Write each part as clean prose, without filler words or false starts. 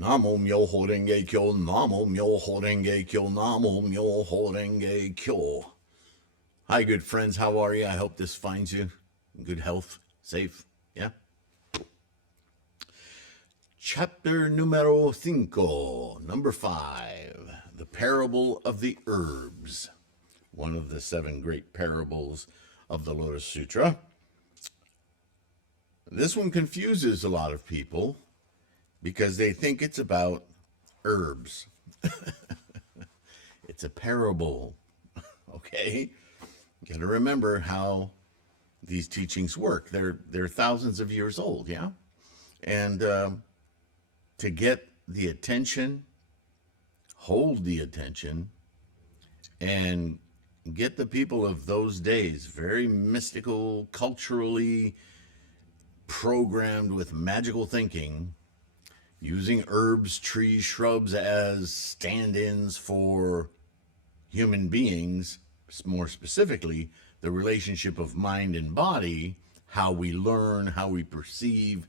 Namo Myoho Renge Kyo, Namo Myoho Renge Kyo, Namo Myoho Renge Kyo. Hi, good friends. How are you? I hope this finds you in good health, safe. Yeah? Chapter numero 5, number 5, the parable of the herbs. One of the 7 great parables of the Lotus Sutra. This one confuses a lot of people because they think it's about herbs. It's a parable, okay? You got to remember how these teachings work. They're thousands of years old, yeah? And to get the attention, hold the attention, and get the people of those days, very mystical, culturally programmed with magical thinking, using herbs, trees, shrubs as stand-ins for human beings, more specifically, the relationship of mind and body, how we learn, how we perceive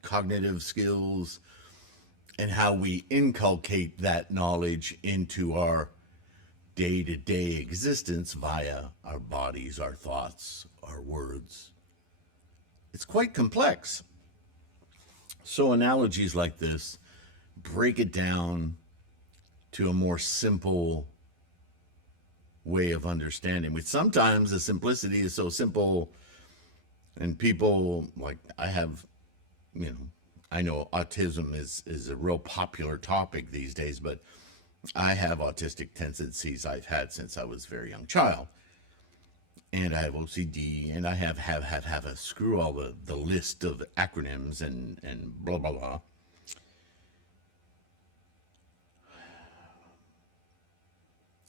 cognitive skills, and how we inculcate that knowledge into our day-to-day existence via our bodies, our thoughts, our words. It's quite complex. So analogies like this break it down to a more simple way of understanding. But sometimes the simplicity is so simple, and people, like I have, I know autism is a real popular topic these days, but I have autistic tendencies I've had since I was a very young child. And I have OCD, and I have a screw all the list of acronyms and blah, blah, blah.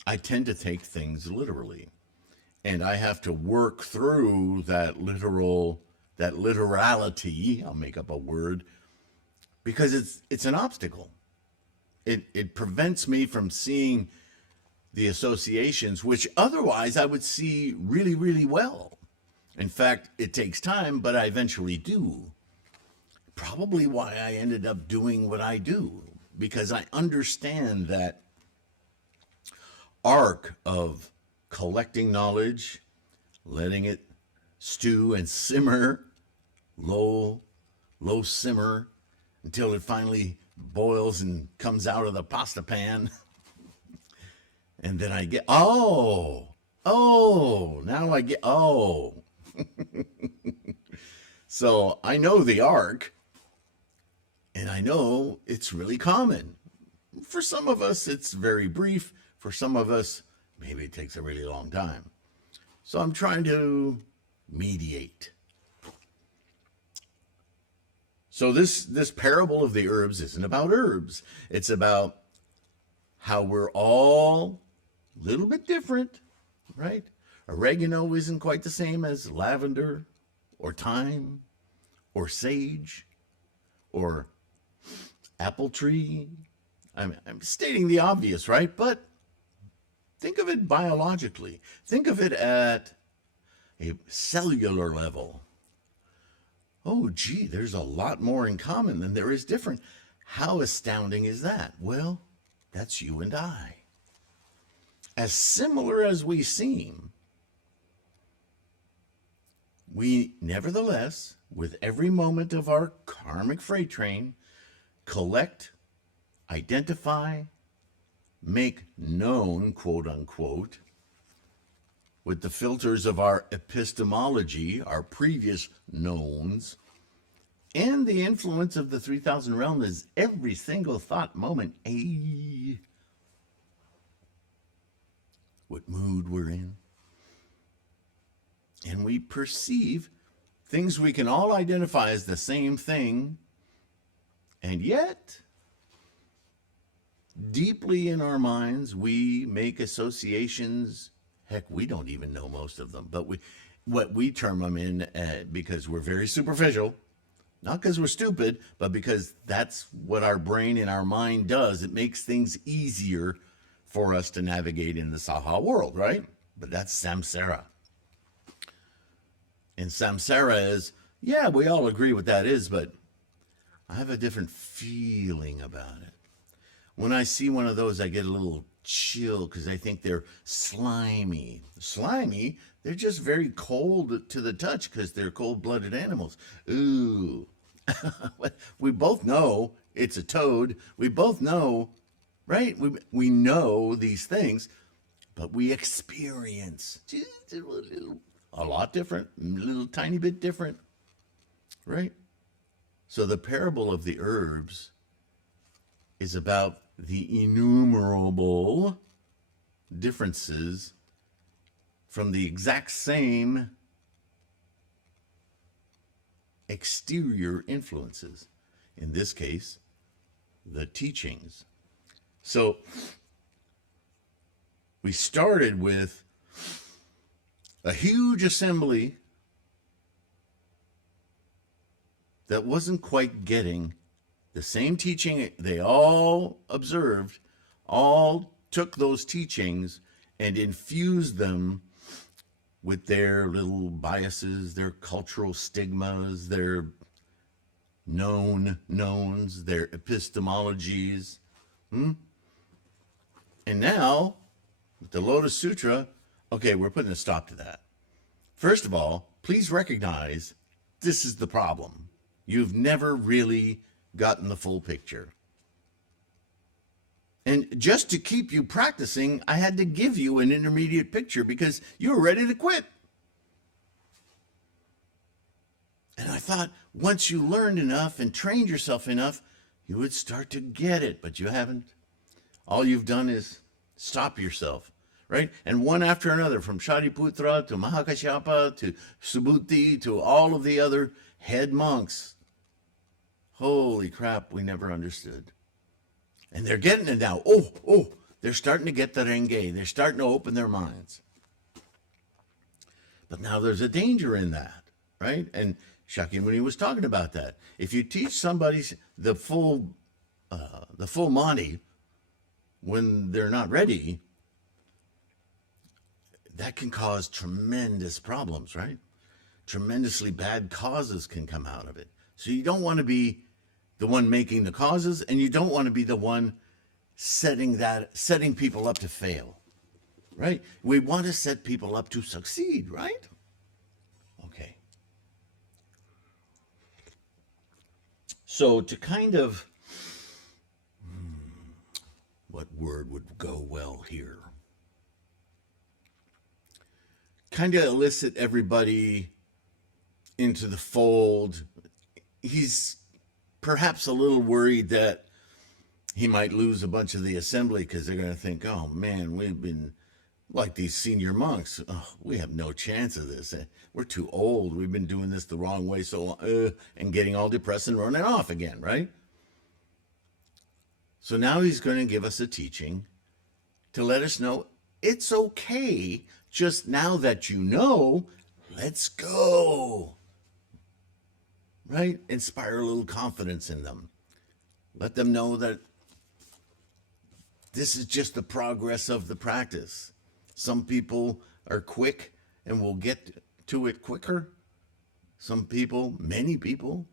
I tend to take things literally, and I have to work through that literality, I'll make up a word, because it's an obstacle. It prevents me from seeing the associations, which otherwise I would see really, really well. In fact, it takes time, but I eventually do. Probably why I ended up doing what I do, because I understand that arc of collecting knowledge, letting it stew and simmer, low simmer, until it finally boils and comes out of the pasta pan. And then I get, now I get, So I know the arc, and I know it's really common. For some of us, it's very brief. For some of us, maybe it takes a really long time. So I'm trying to mediate. So this parable of the herbs isn't about herbs. It's about how we're all a little bit different, right? Oregano isn't quite the same as lavender or thyme or sage or apple tree. I'm stating the obvious, right? But think of it biologically. Think of it at a cellular level. Oh, gee, there's a lot more in common than there is different. How astounding is that? Well, that's you and I. As similar as we seem, we nevertheless, with every moment of our karmic freight train, collect, identify, make known, quote unquote, with the filters of our epistemology, our previous knowns, and the influence of the 3,000 realms is every single thought moment. What mood we're in. And we perceive things we can all identify as the same thing, and yet, deeply in our minds, we make associations. Heck, we don't even know most of them, but what we term them in because we're very superficial, not because we're stupid, but because that's what our brain and our mind does. It makes things easier for us to navigate in the Saha world, right? But that's samsara. And samsara is, yeah, we all agree what that is, but I have a different feeling about it. When I see one of those, I get a little chill because I think they're slimy. Slimy, they're just very cold to the touch because they're cold-blooded animals. Ooh. We both know it's a toad. We both know, right? We know these things, but we experience just a lot different, a little tiny bit different, right? So the parable of the herbs is about the innumerable differences from the exact same exterior influences. In this case, the teachings. So we started with a huge assembly that wasn't quite getting the same teaching they all observed, all took those teachings and infused them with their little biases, their cultural stigmas, their knowns, their epistemologies. And now, with the Lotus Sutra, okay, we're putting a stop to that. First of all, please recognize this is the problem. You've never really gotten the full picture. And just to keep you practicing, I had to give you an intermediate picture because you were ready to quit. And I thought once you learned enough and trained yourself enough, you would start to get it, but you haven't. All you've done is stop yourself, right? And one after another, from Shariputra to Mahakashyapa to Subhuti to all of the other head monks. Holy crap, we never understood. And they're getting it now. They're starting to get the Renge. They're starting to open their minds. But now there's a danger in that, right? And Shakyamuni was talking about that. If you teach somebody the full Monty when they're not ready, that can cause tremendous problems, right? Tremendously bad causes can come out of it. So you don't want to be the one making the causes, and you don't want to be the one setting people up to fail, right? We want to set people up to succeed, right? Okay. So to kind of, what word would go well here? Kind of elicit everybody into the fold. He's perhaps a little worried that he might lose a bunch of the assembly because they're going to think, oh man, we've been like these senior monks. Oh, we have no chance of this. We're too old. We've been doing this the wrong way so long, and getting all depressed and running off again, right? So now he's going to give us a teaching to let us know it's okay. Just now that you know, let's go. Right? Inspire a little confidence in them. Let them know that this is just the progress of the practice. Some people are quick and will get to it quicker. Some people, many people,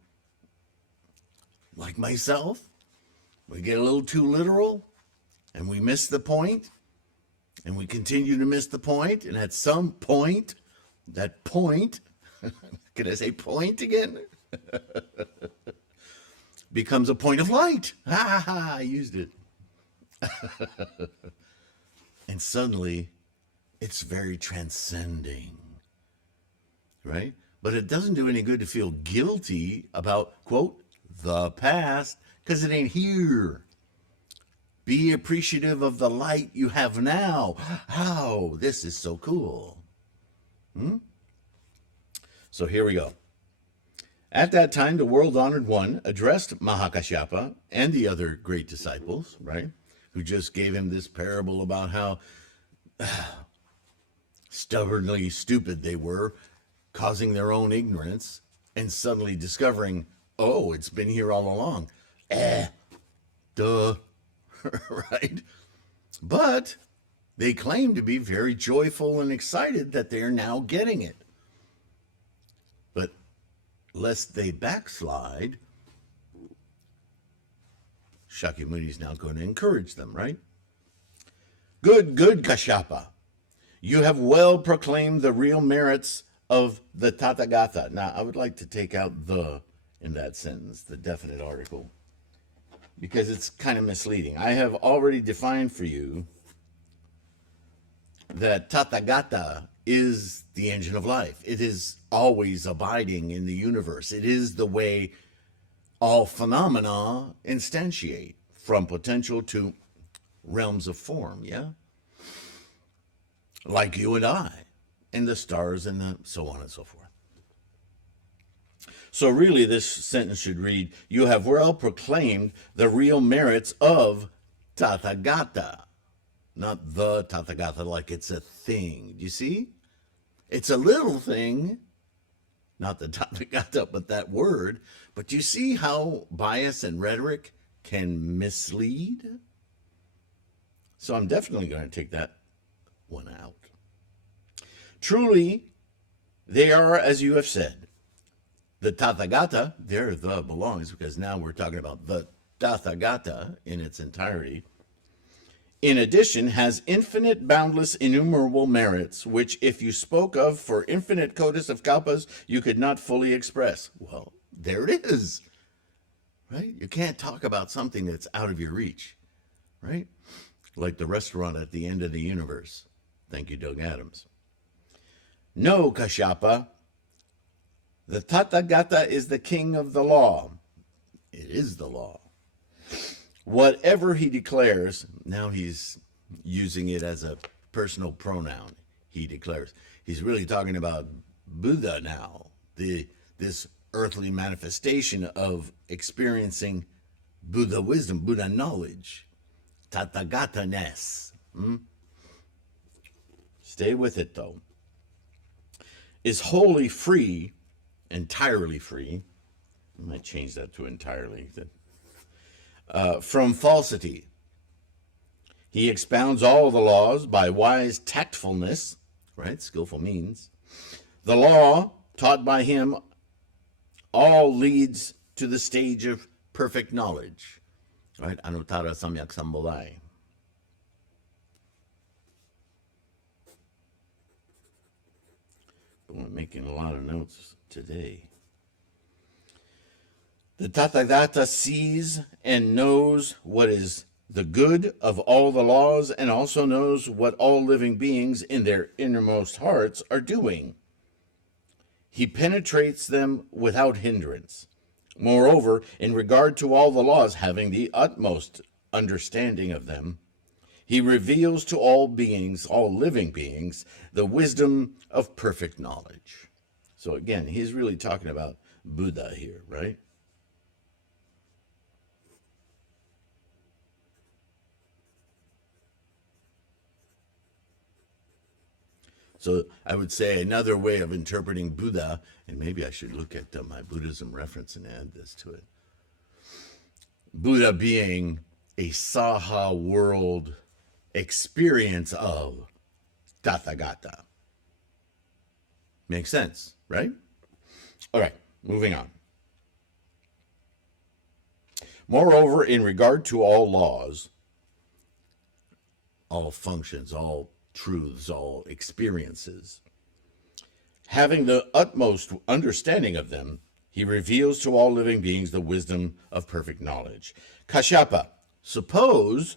like myself, we get a little too literal and we miss the point, and we continue to miss the point, and at some point, that point, can I say point again? Becomes a point of light. I used it. And suddenly, it's very transcending, right? But it doesn't do any good to feel guilty about, quote, the past, because it ain't here. Be appreciative of the light you have now. How? This is so cool. So here we go. At that time, the world-honored one addressed Mahakashyapa and the other great disciples, right, who just gave him this parable about how stubbornly stupid they were, causing their own ignorance, and suddenly discovering, oh, it's been here all along. Duh, right? But they claim to be very joyful and excited that they're now getting it. But lest they backslide, Shakyamuni is now going to encourage them, right? Good, good, Kashyapa. You have well proclaimed the real merits of the Tathagata. Now, I would like to take out the in that sentence, the definite article, because it's kind of misleading. I have already defined for you that Tathagata is the engine of life. It is always abiding in the universe. It is the way all phenomena instantiate from potential to realms of form, yeah? Like you and I, and the stars and the so on and so forth. So really this sentence should read, you have well proclaimed the real merits of Tathagata. Not the Tathagata like it's a thing. Do you see? It's a little thing, not the Tathagata, but that word. But you see how bias and rhetoric can mislead? So I'm definitely going to take that one out. Truly, they are as you have said. The Tathagata, there the belongs, because now we're talking about the Tathagata in its entirety. In addition, has infinite, boundless, innumerable merits, which if you spoke of for infinite codas of kalpas, you could not fully express. Well, there it is, right? You can't talk about something that's out of your reach, right? Like the restaurant at the end of the universe. Thank you, Doug Adams. No, Kashyapa, the Tathagata is the king of the law. It is the law. Whatever he declares, now he's using it as a personal pronoun, he declares. He's really talking about Buddha now, this earthly manifestation of experiencing Buddha wisdom, Buddha knowledge, Tathagata-ness. Stay with it, though. Is wholly free, entirely free. I might change that to entirely. From falsity. He expounds all the laws by wise tactfulness, right? Skillful means. The law taught by him all leads to the stage of perfect knowledge, right? Anuttara samyak sambodhai. I'm making a lot of notes today. The Tathagata sees and knows what is the good of all the laws and also knows what all living beings in their innermost hearts are doing. He penetrates them without hindrance. Moreover, in regard to all the laws, having the utmost understanding of them, he reveals to all beings, all living beings, the wisdom of perfect knowledge. So again, he's really talking about Buddha here, right? So I would say another way of interpreting Buddha, and maybe I should look at my Buddhism reference and add this to it. Buddha being a Saha world experience of Tathagata. Makes sense, right? All right, moving on. Moreover, in regard to all laws, all functions, all truths, all experiences, having the utmost understanding of them, he reveals to all living beings the wisdom of perfect knowledge. Kashyapa, suppose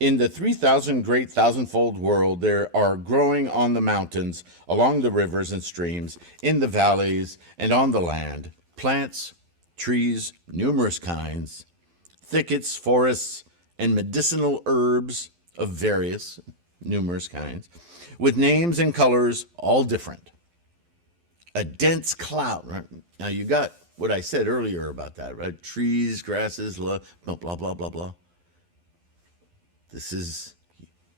in the 3,000 great thousandfold world there are growing on the mountains, along the rivers and streams, in the valleys and on the land, plants, trees, numerous kinds, thickets, forests, and medicinal herbs of various, numerous kinds, with names and colors all different. A dense cloud, right? Now you got what I said earlier about that, right? Trees, grasses, blah, blah, blah, blah, blah. This is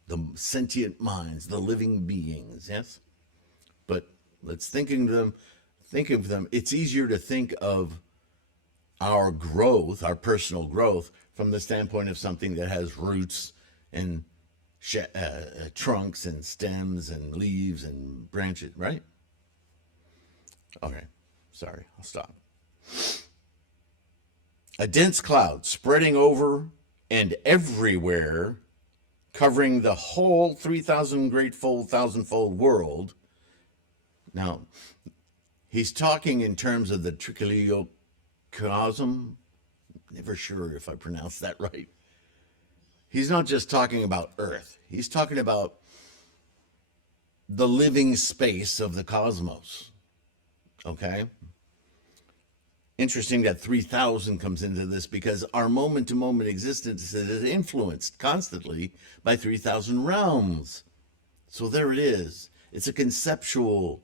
the sentient minds, the living beings, yes? But let's think of them. It's easier to think of our growth, our personal growth, from the standpoint of something that has roots and trunks and stems and leaves and branches, right? Okay, sorry, I'll stop. A dense cloud spreading over and everywhere, covering the whole 3,000 greatfold, thousandfold world. Now, he's talking in terms of the trichiliocosm. Never sure if I pronounced that right. He's not just talking about Earth. He's talking about the living space of the cosmos. Okay? Interesting that 3,000 comes into this because our moment to moment existence is influenced constantly by 3,000 realms. So there it is. It's a conceptual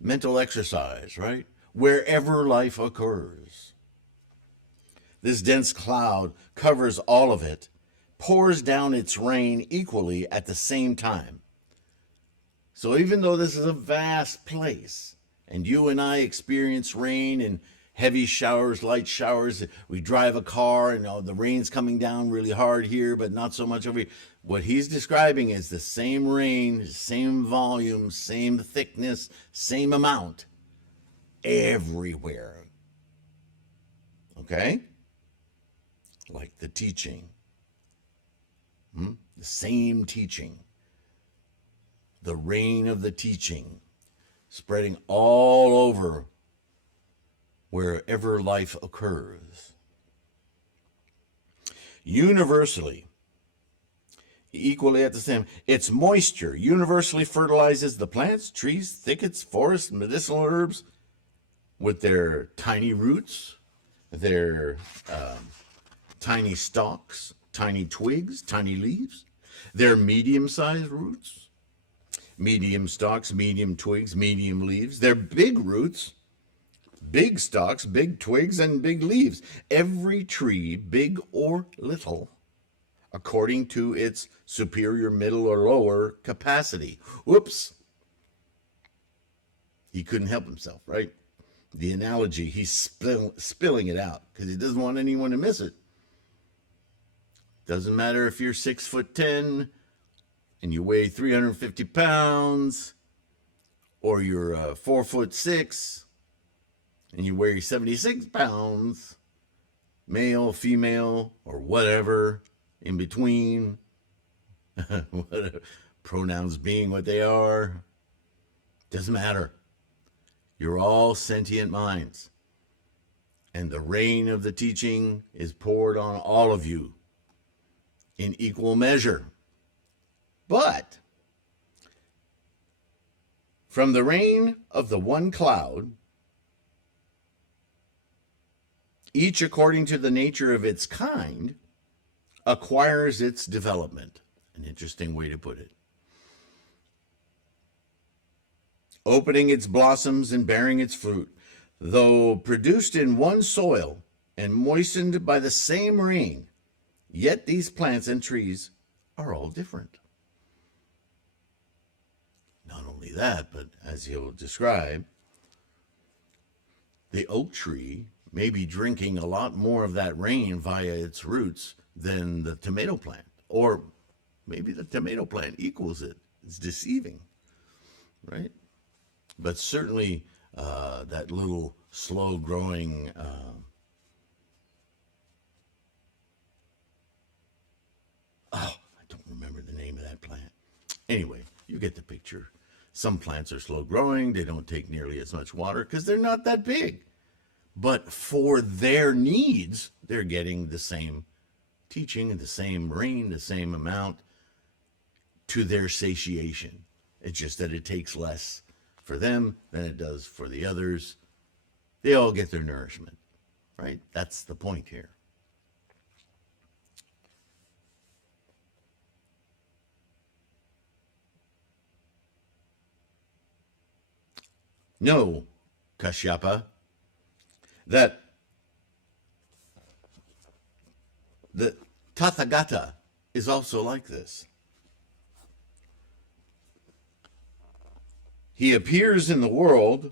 mental exercise, right? Wherever life occurs. This dense cloud covers all of it, pours down its rain equally at the same time. So even though this is a vast place, and you and I experience rain and heavy showers, light showers, we drive a car and the rain's coming down really hard here, but not so much over here. What he's describing is the same rain, same volume, same thickness, same amount everywhere. Okay? Like the teaching. The same teaching. The rain of the teaching spreading all over wherever life occurs. Universally, equally at the same, its moisture universally fertilizes the plants, trees, thickets, forests, medicinal herbs with their tiny roots, their tiny stalks, tiny twigs, tiny leaves, their medium-sized roots, medium stalks, medium twigs, medium leaves, their big roots, big stalks, big twigs, and big leaves. Every tree, big or little, according to its superior, middle, or lower capacity. Whoops. He couldn't help himself, right? The analogy, he's spilling it out because he doesn't want anyone to miss it. Doesn't matter if you're 6'10" and you weigh 350 pounds, or you're 4'6" and you weigh 76 pounds, male, female, or whatever in between, pronouns being what they are, doesn't matter. You're all sentient minds, and the rain of the teaching is poured on all of you in equal measure. But from the rain of the one cloud, each according to the nature of its kind, acquires its development. An interesting way to put it. Opening its blossoms and bearing its fruit, though produced in one soil and moistened by the same rain, yet these plants and trees are all different. Not only that, but as he'll describe, the oak tree may be drinking a lot more of that rain via its roots than the tomato plant. Or maybe the tomato plant equals it. It's deceiving, right? But certainly that little slow-growing I don't remember the name of that plant. Anyway, you get the picture. Some plants are slow-growing. They don't take nearly as much water because they're not that big. But for their needs, they're getting the same teaching, the same rain, the same amount to their satiation. It's just that it takes less for them than it does for the others. They all get their nourishment, right? That's the point here. Know, Kashyapa, that the Tathagata is also like this. He appears in the world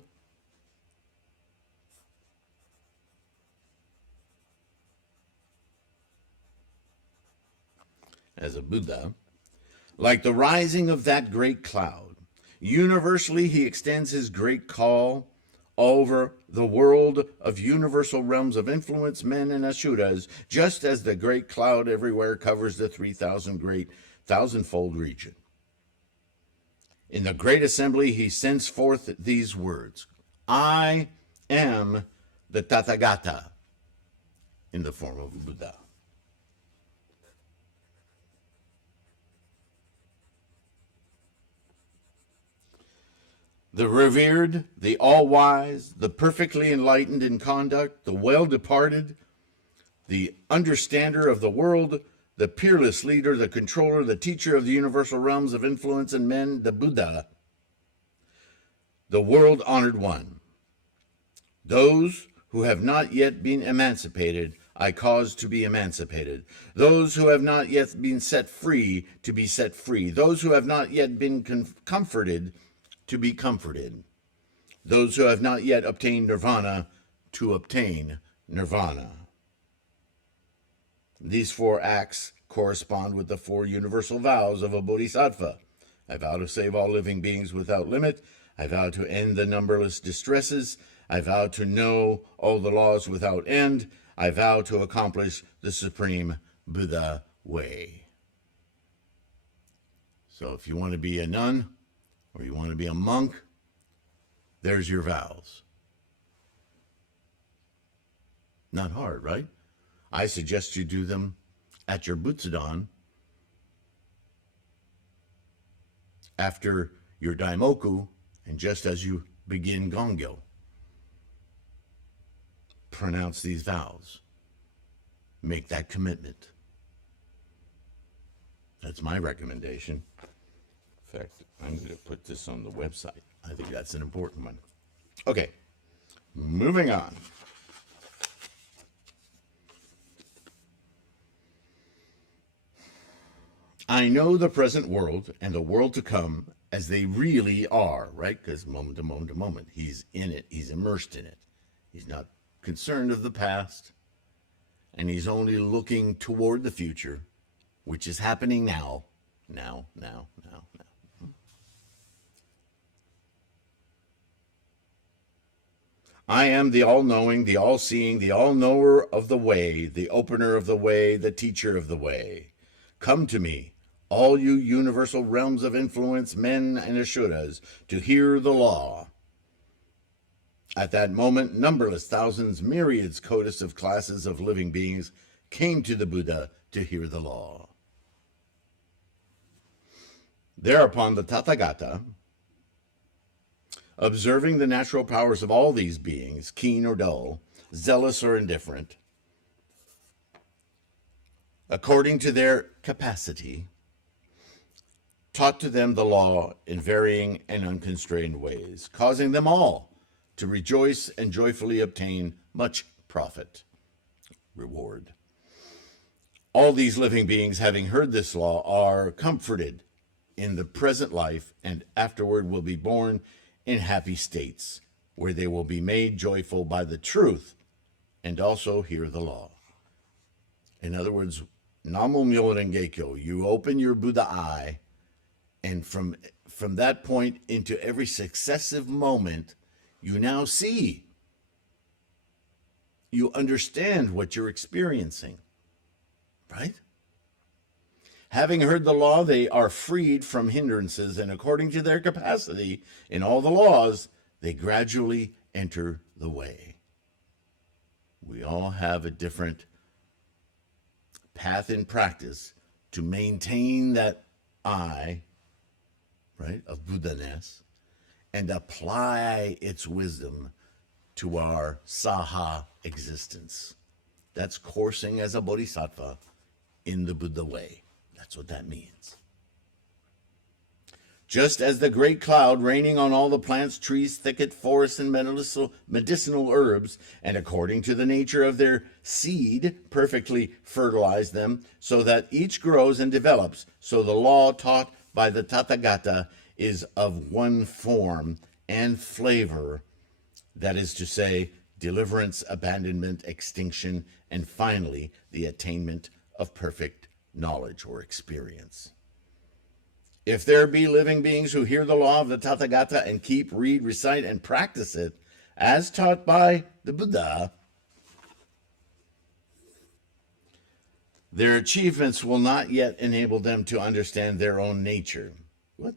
as a Buddha, like the rising of that great cloud. Universally, he extends his great call over the world of universal realms of influence, men and Ashuras, just as the great cloud everywhere covers the 3,000 great thousandfold region. In the great assembly, he sends forth these words: I am the Tathagata, in the form of Buddha. The revered, the all-wise, the perfectly enlightened in conduct, the well-departed, the understander of the world, the peerless leader, the controller, the teacher of the universal realms of influence and men, the Buddha, the world-honored one. Those who have not yet been emancipated, I cause to be emancipated. Those who have not yet been set free, to be set free. Those who have not yet been comforted, to be comforted. Those who have not yet obtained nirvana, to obtain nirvana. These 4 acts correspond with the 4 universal vows of a bodhisattva. I vow to save all living beings without limit. I vow to end the numberless distresses. I vow to know all the laws without end. I vow to accomplish the supreme Buddha way. So if you want to be a nun or you want to be a monk, there's your vows. Not hard, right? I suggest you do them at your Butsudan after your Daimoku and just as you begin Gongyo. Pronounce these vows. Make that commitment. That's my recommendation. In fact, I'm going to put this on the website. I think that's an important one. Okay, moving on. I know the present world and the world to come as they really are, right? Because moment to moment to moment, he's in it, he's immersed in it. He's not concerned of the past, and he's only looking toward the future, which is happening now. I am the all-knowing, the all-seeing, the all-knower of the way, the opener of the way, the teacher of the way. Come to me, all you universal realms of influence, men and Ashuras, to hear the law. At that moment, numberless thousands, myriads codas of classes of living beings came to the Buddha to hear the law. Thereupon the Tathagata, observing the natural powers of all these beings, keen or dull, zealous or indifferent, according to their capacity, taught to them the law in varying and unconstrained ways, causing them all to rejoice and joyfully obtain much profit, reward. All these living beings, having heard this law, are comforted in the present life and afterward will be born in happy states, where they will be made joyful by the truth and also hear the law. In other words, Namo Myoho Renge Kyo, you open your Buddha eye, and from that point into every successive moment, you now see. You understand what you're experiencing, right? Having heard the law, they are freed from hindrances, and according to their capacity in all the laws, they gradually enter the way. We all have a different path in practice to maintain that I, right, of Buddha-ness, and apply its wisdom to our saha existence. That's coursing as a bodhisattva in the Buddha way. That's what that means. Just as the great cloud raining on all the plants, trees, thicket, forests, and medicinal herbs, and according to the nature of their seed, perfectly fertilize them, so that each grows and develops, so the law taught by the Tathagata is of one form and flavor, that is to say, deliverance, abandonment, extinction, and finally, the attainment of perfect knowledge or experience. If there be living beings who hear the law of the Tathagata and keep, read, recite, and practice it, as taught by the Buddha, their achievements will not yet enable them to understand their own nature. What?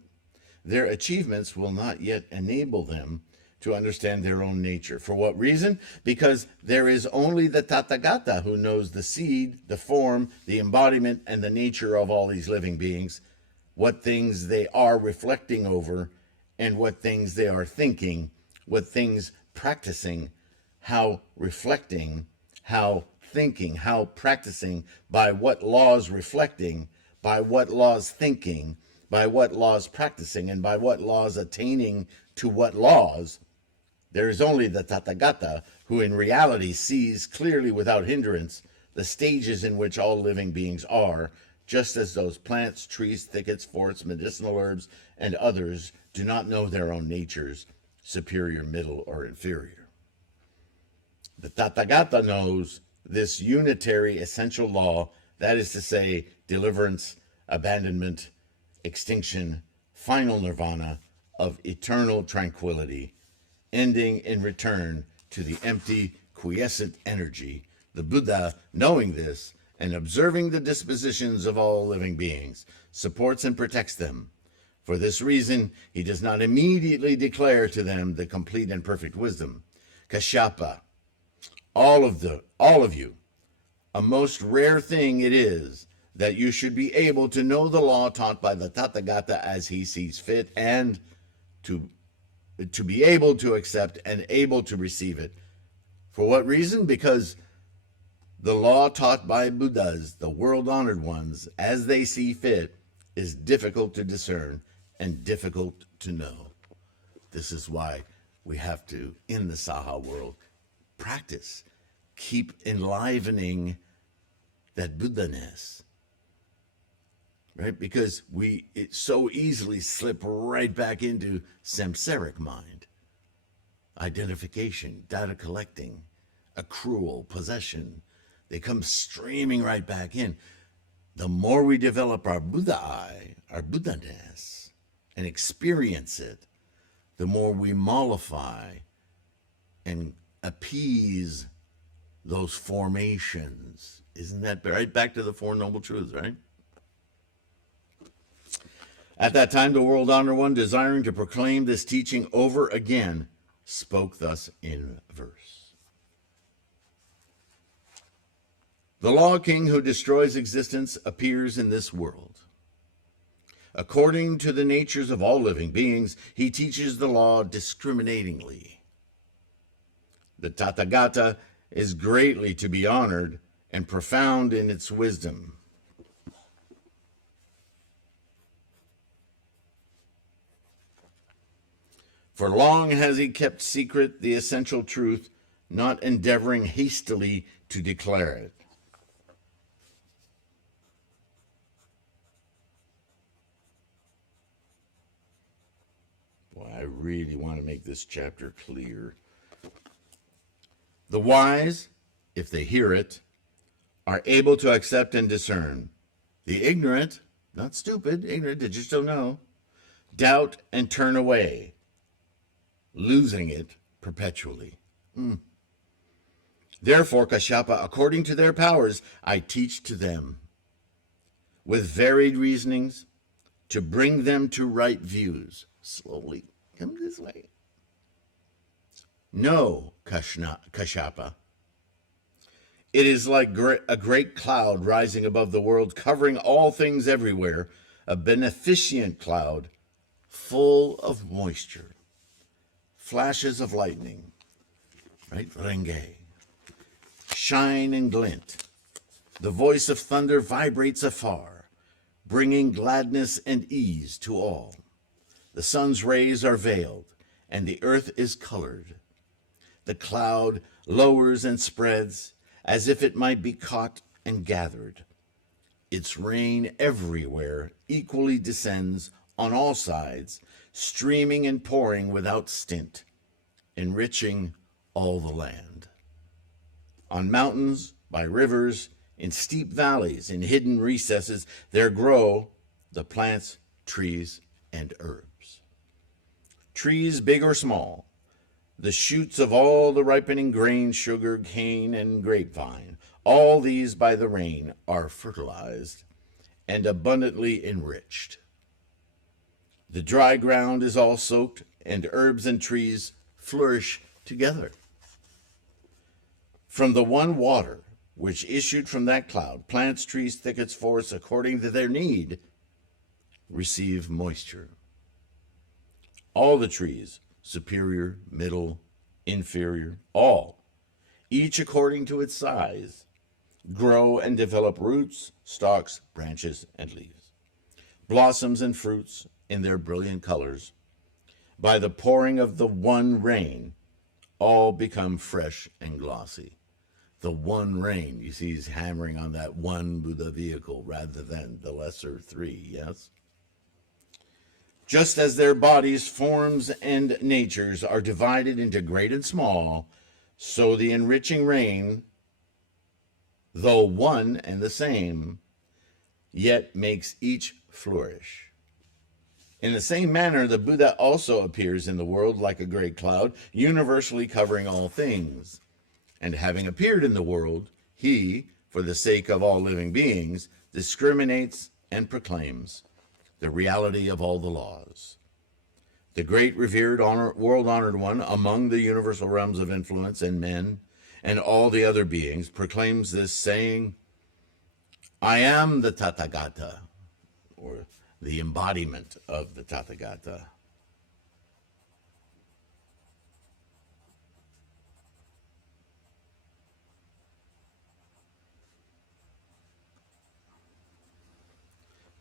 Their achievements will not yet enable them to understand their own nature. For what reason? Because there is only the Tathagata who knows the seed, the form, the embodiment, and the nature of all these living beings, what things they are reflecting over, and what things they are thinking, what things practicing, how reflecting, how thinking, how practicing, by what laws reflecting, by what laws thinking, by what laws practicing, and by what laws attaining to what laws. There is only the Tathagata who in reality sees clearly without hindrance the stages in which all living beings are, just as those plants, trees, thickets, forests, medicinal herbs, and others do not know their own natures, superior, middle, or inferior. The Tathagata knows this unitary essential law, that is to say, deliverance, abandonment, extinction, final nirvana of eternal tranquility, ending in return to the empty, quiescent energy. The Buddha, knowing this and observing the dispositions of all living beings, supports and protects them. For this reason, he does not immediately declare to them the complete and perfect wisdom. Kashyapa, all of you, a most rare thing it is that you should be able to know the law taught by the Tathagata as he sees fit, and to be able to accept and able to receive it. For what reason? Because the law taught by Buddhas, the world-honored ones, as they see fit, is difficult to discern and difficult to know. This is why we have to, in the Saha world, practice, keep enlivening that Buddha-ness, right? Because we so easily slip right back into samsaric mind, identification, data collecting, accrual, possession. They come streaming right back in. The more we develop our Buddha eye, our Buddha-ness, and experience it, the more we mollify and appease those formations. Isn't that right? Back to the Four Noble Truths, right? At that time, the world-honored one, desiring to proclaim this teaching over again, spoke thus in verse. The law king who destroys existence appears in this world. According to the natures of all living beings, he teaches the law discriminatingly. The Tathagata is greatly to be honored and profound in its wisdom. For long has he kept secret the essential truth, not endeavoring hastily to declare it. Boy, I really want to make this chapter clear. The wise, if they hear it, are able to accept and discern. The ignorant, not stupid, ignorant, they just don't know, doubt and turn away, losing it perpetually. Therefore, Kashyapa, according to their powers, I teach to them, with varied reasonings, to bring them to right views. Slowly, come this way. Know, Kashyapa, it is like a great cloud rising above the world, covering all things everywhere, a beneficent cloud full of moisture, flashes of lightning, right? Renge, shine and glint. The voice of thunder vibrates afar, bringing gladness and ease to all. The sun's rays are veiled, and the earth is colored. The cloud lowers and spreads, as if it might be caught and gathered. Its rain everywhere equally descends on all sides, streaming and pouring without stint, enriching all the land. On mountains, by rivers, in steep valleys, in hidden recesses, there grow the plants, trees, and herbs. Trees big or small, the shoots of all the ripening grain, sugar, cane, and grapevine, all these by the rain are fertilized and abundantly enriched. The dry ground is all soaked, and herbs and trees flourish together. From the one water which issued from that cloud, plants, trees, thickets, forests, according to their need, receive moisture. All the trees, superior, middle, inferior, all, each according to its size, grow and develop roots, stalks, branches, and leaves, blossoms and fruits in their brilliant colors. By the pouring of the one rain, all become fresh and glossy. The one rain, you see, he's hammering on that one Buddha vehicle rather than the lesser three, yes? Just as their bodies, forms, and natures are divided into great and small, so the enriching rain, though one and the same, yet makes each flourish. In the same manner, the Buddha also appears in the world like a great cloud, universally covering all things. And having appeared in the world, he, for the sake of all living beings, discriminates and proclaims the reality of all the laws. The great, revered, world-honored one among the universal realms of influence and men and all the other beings proclaims this, saying, I am the Tathagata, or the embodiment of the Tathagata.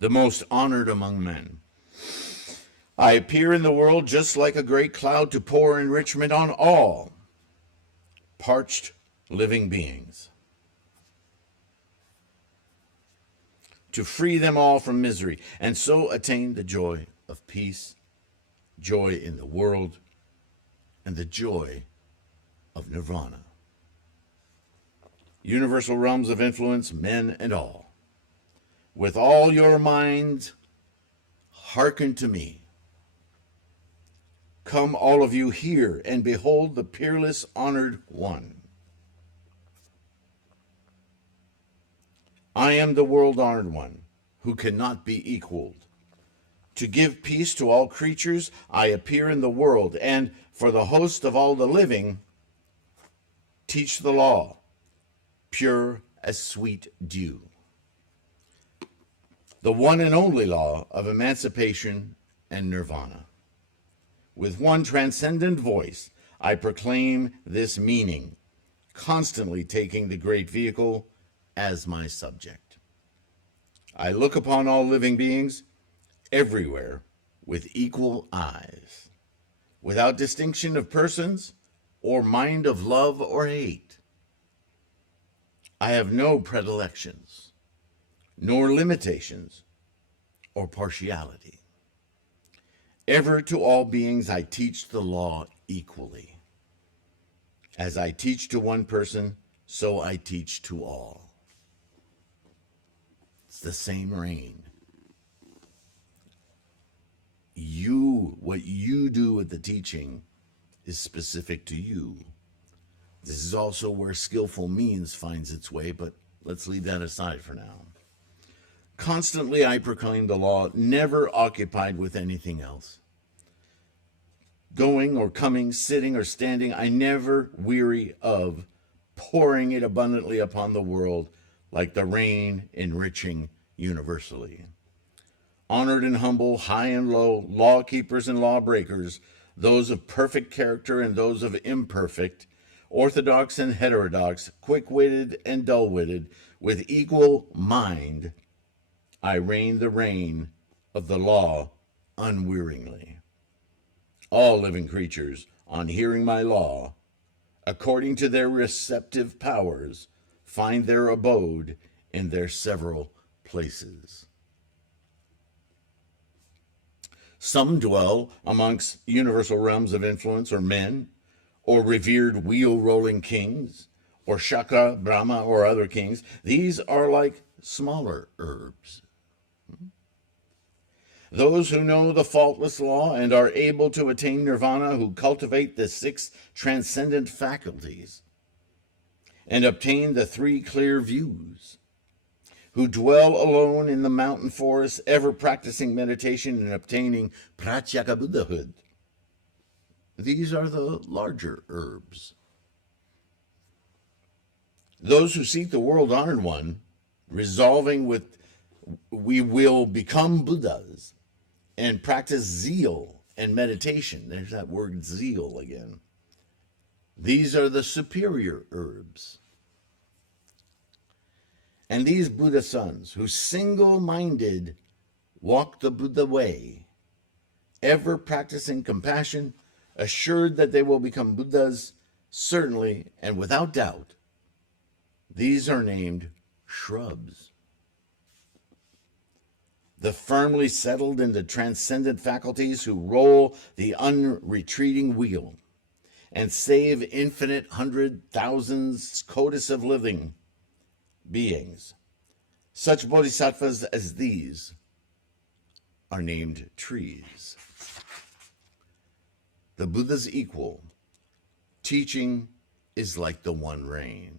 The most honored among men. I appear in the world just like a great cloud to pour enrichment on all parched living beings, to free them all from misery, and so attain the joy of peace, joy in the world, and the joy of nirvana. Universal realms of influence, men and all. With all your mind, hearken to me. Come, all of you, here, and behold the peerless, honored one. I am the world-honored one, who cannot be equaled. To give peace to all creatures, I appear in the world, and for the host of all the living, teach the law, pure as sweet dew. The one and only law of emancipation and nirvana. With one transcendent voice, I proclaim this meaning, constantly taking the great vehicle as my subject. I look upon all living beings everywhere with equal eyes, without distinction of persons or mind of love or hate. I have no predilections, nor limitations or partiality. Ever to all beings I teach the law equally. As I teach to one person, so I teach to all. It's the same rain. What you do with the teaching is specific to you. This is also where skillful means finds its way, but let's leave that aside for now. Constantly I proclaim the law, never occupied with anything else. Going or coming, sitting or standing, I never weary of pouring it abundantly upon the world like the rain enriching universally. Honored and humble, high and low, law keepers and lawbreakers, those of perfect character and those of imperfect, orthodox and heterodox, quick-witted and dull-witted, with equal mind, I rain the rain of the law unwearingly. All living creatures, on hearing my law, according to their receptive powers, find their abode in their several places. Some dwell amongst universal realms of influence, or men, or revered wheel-rolling kings, or Shaka, Brahma, or other kings. These are like smaller herbs. Those who know the faultless law and are able to attain nirvana, who cultivate the 6 transcendent faculties and obtain the 3 clear views, who dwell alone in the mountain forest, ever practicing meditation and obtaining pratyeka Buddhahood. These are the larger herbs. Those who seek the world-honored one, resolving with we will become Buddhas, and practice zeal and meditation. There's that word zeal again. These are the superior herbs. And these Buddha sons, who single-minded walk the Buddha way, ever practicing compassion, assured that they will become Buddhas, certainly and without doubt, these are named shrubs. The firmly settled in the transcendent faculties, who roll the unretreating wheel and save infinite 100,000 codas of living beings. Such bodhisattvas as these are named trees. The Buddha's equal. Teaching is like the one rain.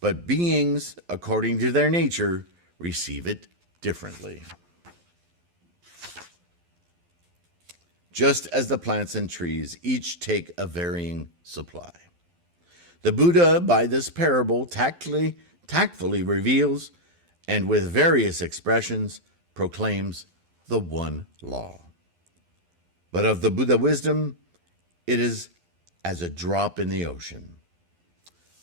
But beings, according to their nature, receive it differently. Just as the plants and trees each take a varying supply. The Buddha, by this parable, tactfully reveals and with various expressions proclaims the one law. But of the Buddha wisdom, it is as a drop in the ocean.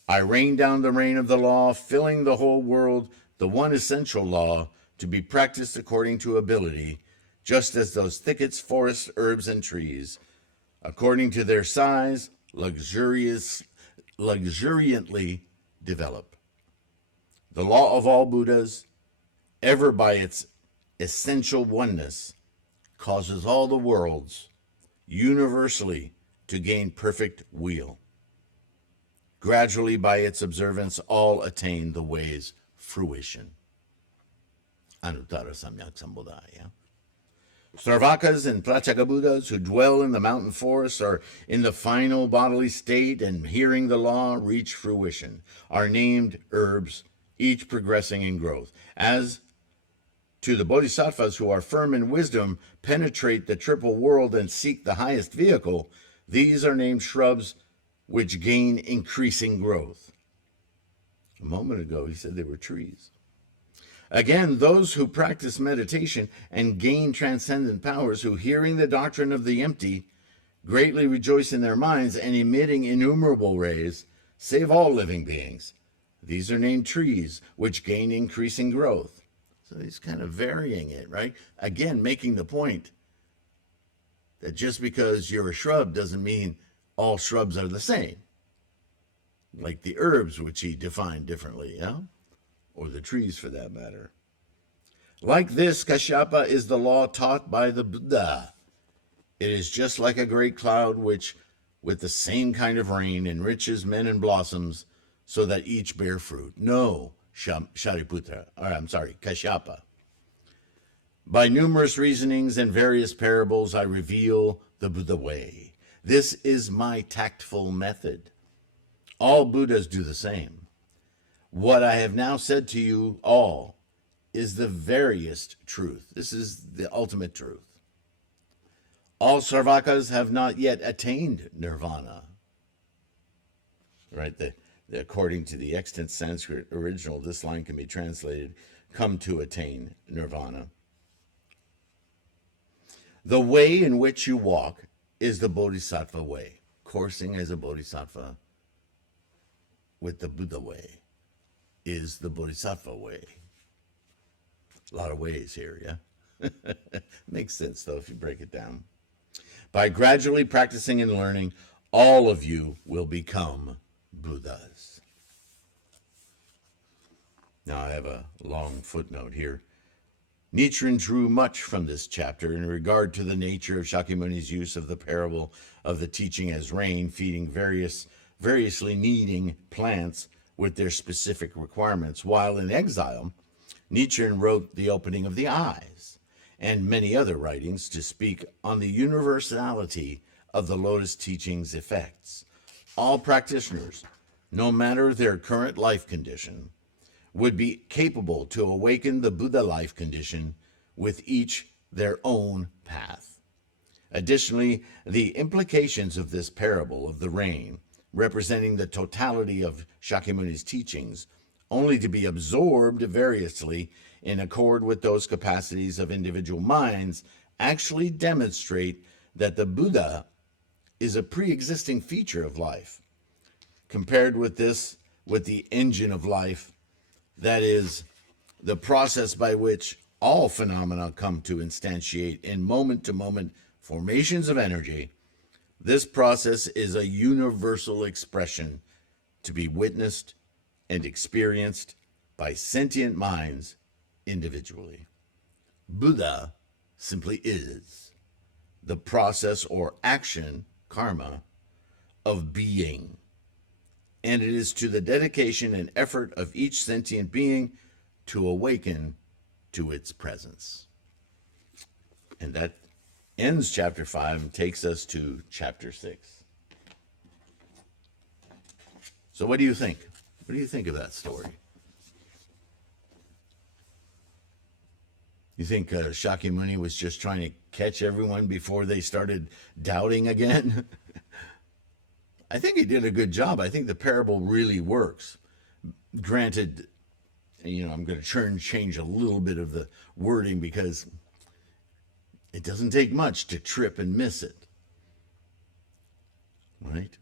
I rain down the rain of the law, filling the whole world, the one essential law, to be practiced according to ability, just as those thickets, forests, herbs, and trees, according to their size, luxuriantly develop. The law of all Buddhas, ever by its essential oneness, causes all the worlds universally to gain perfect weal. Gradually, by its observance, all attain the way's fruition. Anuttara Samyak Sambodhaya. Sarvakas and Pratyeka Buddhas who dwell in the mountain forests are in the final bodily state and hearing the law reach fruition, are named herbs, each progressing in growth. As to the bodhisattvas who are firm in wisdom, penetrate the triple world and seek the highest vehicle, these are named shrubs which gain increasing growth. A moment ago he said they were trees. Again, those who practice meditation and gain transcendent powers, who hearing the doctrine of the empty, greatly rejoice in their minds and emitting innumerable rays, save all living beings. These are named trees, which gain increasing growth. So he's kind of varying it, right? Again, making the point that just because you're a shrub doesn't mean all shrubs are the same. Like the herbs, which he defined differently, yeah? Or the trees for that matter. Like this, Kashyapa is the law taught by the Buddha. It is just like a great cloud which, with the same kind of rain, enriches men and blossoms so that each bear fruit. No, Shariputra, Kashyapa. By numerous reasonings and various parables, I reveal the Buddha way. This is my tactful method. All Buddhas do the same. What I have now said to you all is the veriest truth. This is the ultimate truth. All Sarvakas have not yet attained nirvana. Right? According to the extant Sanskrit original, this line can be translated, come to attain nirvana. The way in which you walk is the bodhisattva way, coursing as a bodhisattva with the Buddha way. Is the bodhisattva way. A lot of ways here, yeah? Makes sense, though, if you break it down. By gradually practicing and learning, all of you will become Buddhas. Now, I have a long footnote here. Nichiren drew much from this chapter in regard to the nature of Shakyamuni's use of the parable of the teaching as rain, feeding variously needing plants with their specific requirements. While in exile, Nichiren wrote the opening of the eyes and many other writings to speak on the universality of the Lotus teaching's effects. All practitioners, no matter their current life condition, would be capable to awaken the Buddha life condition with each their own path. Additionally, the implications of this parable of the rain, representing the totality of Shakyamuni's teachings, only to be absorbed variously in accord with those capacities of individual minds, actually demonstrate that the Buddha is a pre-existing feature of life. Compared with the engine of life, that is, the process by which all phenomena come to instantiate in moment-to-moment formations of energy, this process is a universal expression to be witnessed and experienced by sentient minds individually. Buddha simply is the process or action, karma, of being. And it is to the dedication and effort of each sentient being to awaken to its presence. And that ends chapter 5 and takes us to chapter 6. So what do you think? What do you think of that story? You think Shakyamuni was just trying to catch everyone before they started doubting again? I think he did a good job. I think the parable really works. Granted, I'm going to change a little bit of the wording because it doesn't take much to trip and miss it. Right?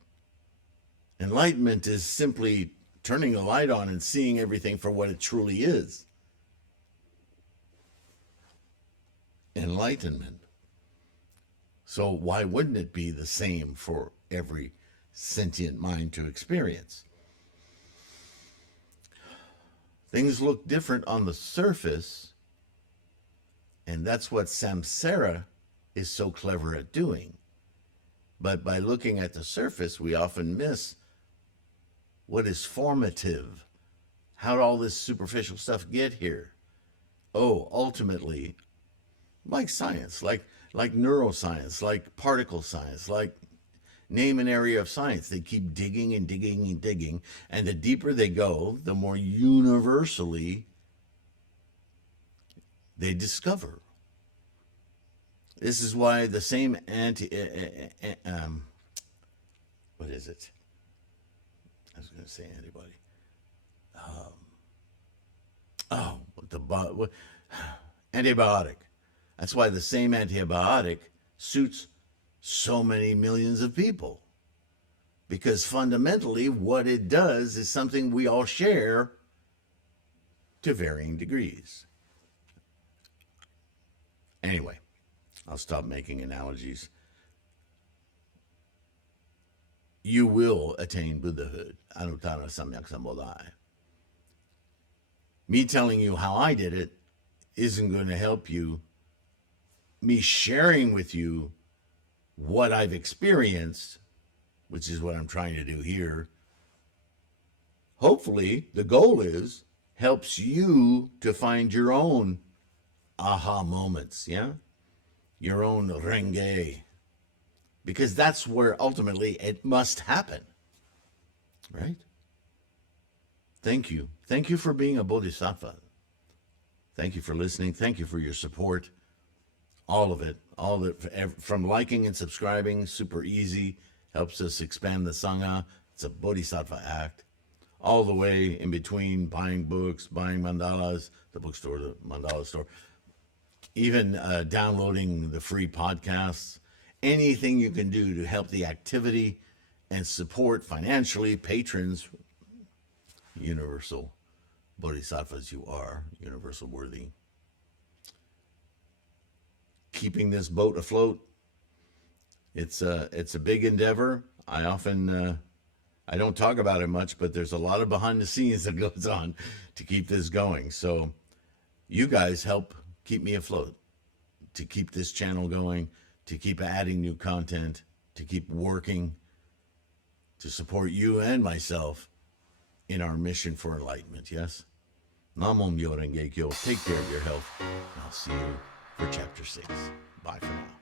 Enlightenment is simply turning the light on and seeing everything for what it truly is. Enlightenment. So why wouldn't it be the same for every sentient mind to experience? Things look different on the surface, and that's what samsara is so clever at doing. But by looking at the surface, we often miss what is formative. How did all this superficial stuff get here? Oh, ultimately, like science, like neuroscience, like particle science, like name an area of science. They keep digging and digging and digging, and the deeper they go, the more universally they discover. This is why the same what is it? I was going to say antibody. Antibiotic. That's why the same antibiotic suits so many millions of people. Because fundamentally, what it does is something we all share to varying degrees. Anyway, I'll stop making analogies. You will attain Buddhahood. Anuttara Samyak Sambodhaya. Me telling you how I did it isn't going to help you. Me sharing with you what I've experienced, which is what I'm trying to do here, hopefully the goal is helps you to find your own aha moments, yeah? Your own renge. Because that's where ultimately it must happen, right? Thank you. Thank you for being a bodhisattva. Thank you for listening. Thank you for your support. All of it, from liking and subscribing, super easy, helps us expand the Sangha. It's a bodhisattva act. All the way in between buying books, buying mandalas, the bookstore, the mandala store, even downloading the free podcasts, anything you can do to help the activity and support financially patrons, universal bodhisattvas you are, universal worthy. Keeping this boat afloat, it's a big endeavor. I often I don't talk about it much, but there's a lot of behind the scenes that goes on to keep this going. So you guys help keep me afloat, to keep this channel going, to keep adding new content, to keep working, to support you and myself in our mission for enlightenment, yes? Namo Myo Renge Kyo. Take care of your health. I'll see you for Chapter 6. Bye for now.